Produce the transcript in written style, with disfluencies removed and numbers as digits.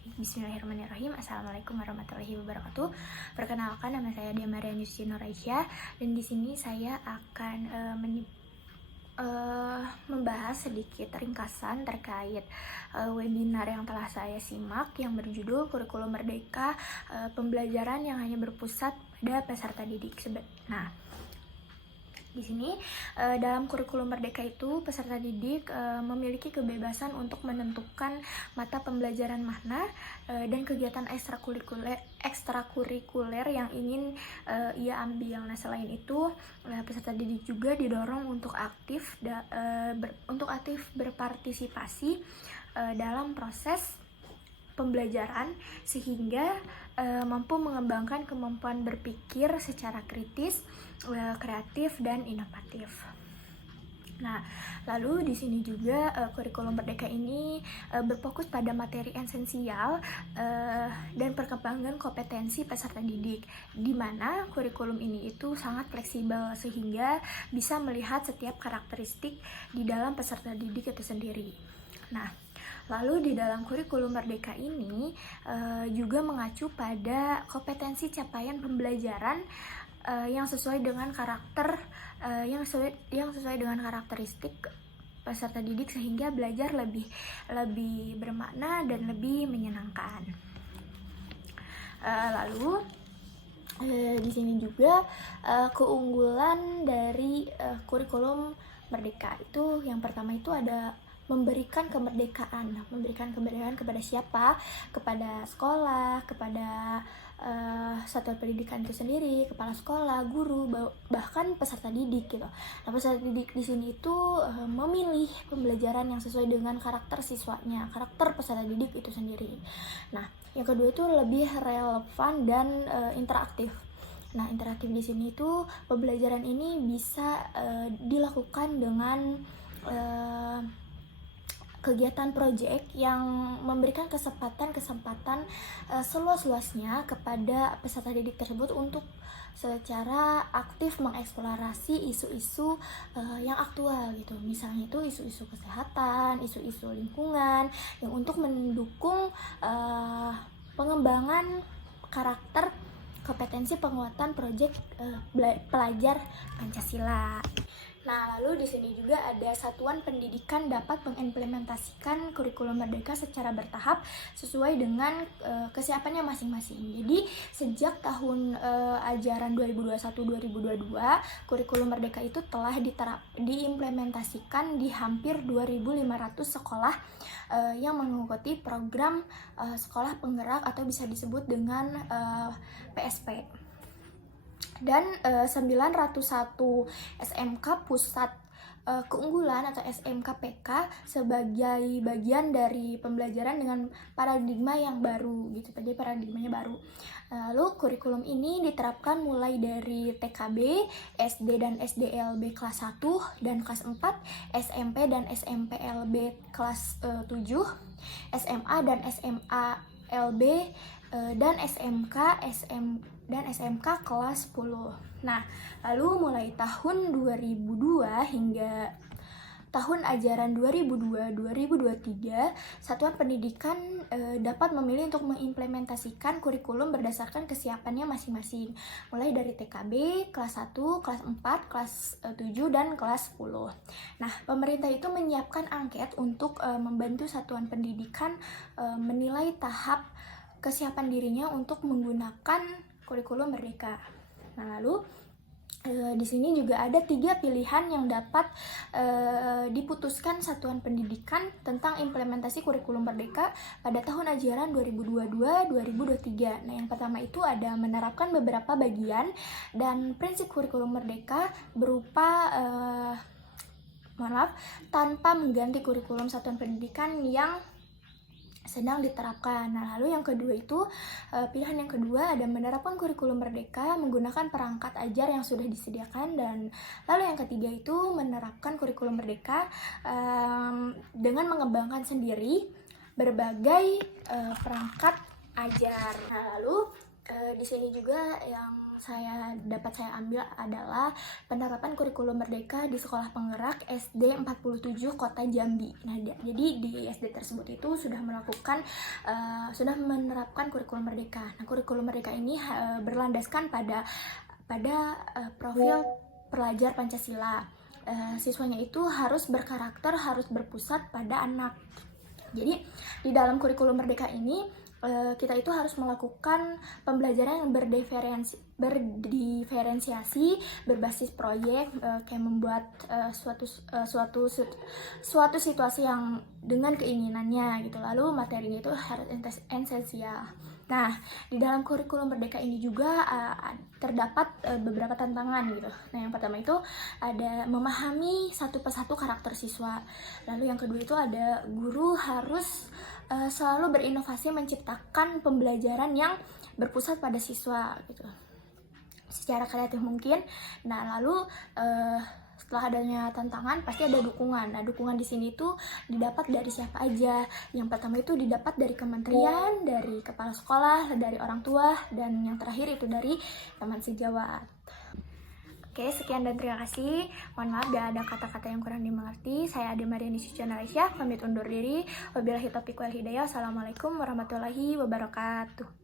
Bismillahirrahmanirrahim. Assalamualaikum warahmatullahi wabarakatuh. Perkenalkan, nama saya Dia Marian Yusri Nuraisyah, dan di sini saya akan membahas sedikit ringkasan terkait webinar yang telah saya simak yang berjudul Kurikulum Merdeka, pembelajaran yang hanya berpusat pada peserta didik. Nah, di sini dalam kurikulum merdeka itu peserta didik memiliki kebebasan untuk menentukan mata pembelajaran mana dan kegiatan ekstrakurikuler yang ingin ia ambil. Nah, selain itu peserta didik juga didorong untuk aktif berpartisipasi dalam proses pembelajaran sehingga mampu mengembangkan kemampuan berpikir secara kritis, kreatif, dan inovatif. Nah, lalu di sini juga kurikulum merdeka ini berfokus pada materi esensial dan perkembangan kompetensi peserta didik, di mana kurikulum ini itu sangat fleksibel sehingga bisa melihat setiap karakteristik di dalam peserta didik itu sendiri. Nah, lalu di dalam kurikulum merdeka ini juga mengacu pada kompetensi capaian pembelajaran yang sesuai dengan karakteristik peserta didik sehingga belajar lebih bermakna dan lebih menyenangkan. Lalu di sini juga keunggulan dari kurikulum merdeka itu yang pertama itu ada memberikan kemerdekaan kepada siapa? Kepada sekolah, kepada satuan pendidikan itu sendiri, kepala sekolah, guru, bahkan peserta didik gitu. Nah, peserta didik di sini itu memilih pembelajaran yang sesuai dengan karakter siswanya, karakter peserta didik itu sendiri. Nah, yang kedua itu lebih relevan dan interaktif. Nah, interaktif di sini itu pembelajaran ini bisa dilakukan dengan kegiatan proyek yang memberikan kesempatan seluas-luasnya kepada peserta didik tersebut untuk secara aktif mengeksplorasi isu-isu yang aktual gitu. Misalnya itu isu-isu kesehatan, isu-isu lingkungan yang untuk mendukung pengembangan karakter, kompetensi, penguatan proyek pelajar Pancasila. Nah, lalu di sini juga ada satuan pendidikan dapat mengimplementasikan kurikulum merdeka secara bertahap sesuai dengan kesiapannya masing-masing. Jadi, sejak tahun ajaran 2021-2022, kurikulum merdeka itu telah diimplementasikan di hampir 2.500 sekolah yang mengikuti program sekolah penggerak atau bisa disebut dengan PSP. Dan 901 SMK pusat keunggulan atau SMK-PK sebagai bagian dari pembelajaran dengan paradigma yang baru gitu. Tadi paradigmanya baru. Lalu kurikulum ini diterapkan mulai dari TKB, SD dan SDLB kelas 1 dan kelas 4, SMP dan SMPLB kelas 7, SMA dan SMALB dan SMK kelas 10. Nah, lalu mulai tahun 2002 hingga tahun ajaran 2002-2023, satuan pendidikan dapat memilih untuk mengimplementasikan kurikulum berdasarkan kesiapannya masing-masing, mulai dari TKB, kelas 1, kelas 4, kelas 7, dan kelas 10. Nah, pemerintah itu menyiapkan angket untuk membantu satuan pendidikan menilai tahap kesiapan dirinya untuk menggunakan kurikulum merdeka. Nah, lalu di sini juga ada 3 pilihan yang dapat diputuskan satuan pendidikan tentang implementasi kurikulum merdeka pada tahun ajaran 2022-2023. Nah, yang pertama itu ada menerapkan beberapa bagian dan prinsip kurikulum merdeka berupa tanpa mengganti kurikulum satuan pendidikan yang sedang diterapkan. Nah, lalu yang kedua itu pilihan yang kedua ada menerapkan kurikulum merdeka menggunakan perangkat ajar yang sudah disediakan, dan lalu yang ketiga itu menerapkan kurikulum merdeka dengan mengembangkan sendiri berbagai perangkat ajar. Nah, lalu Di sini juga yang dapat saya ambil adalah penerapan kurikulum merdeka di Sekolah Penggerak SD 47 Kota Jambi. Nah, jadi di SD tersebut itu sudah menerapkan kurikulum merdeka. Nah, kurikulum merdeka ini berlandaskan pada profil pelajar Pancasila. Siswanya itu harus berkarakter, harus berpusat pada anak. Jadi di dalam kurikulum merdeka ini kita itu harus melakukan pembelajaran yang berdiferensiasi, berbasis proyek, kayak membuat suatu situasi yang dengan keinginannya gitu. Lalu materinya itu harus esensial. Nah, di dalam kurikulum merdeka ini juga terdapat beberapa tantangan gitu. Nah, yang pertama itu ada memahami satu persatu karakter siswa. Lalu yang kedua itu ada guru harus selalu berinovasi menciptakan pembelajaran yang berpusat pada siswa gitu, secara kreatif mungkin. Nah, lalu setelah adanya tantangan pasti ada dukungan. Nah, dukungan di sini tuh didapat dari siapa aja. Yang pertama itu didapat dari kementerian, dari kepala sekolah, dari orang tua, dan yang terakhir itu dari teman sejawat. Oke, sekian dan terima kasih. Mohon maaf bila ada kata-kata yang kurang dimengerti. Saya Ade Mariani Suciana Aisyah, pamit undur diri. Wabillahi taufiq wal hidayah. Assalamualaikum warahmatullahi wabarakatuh.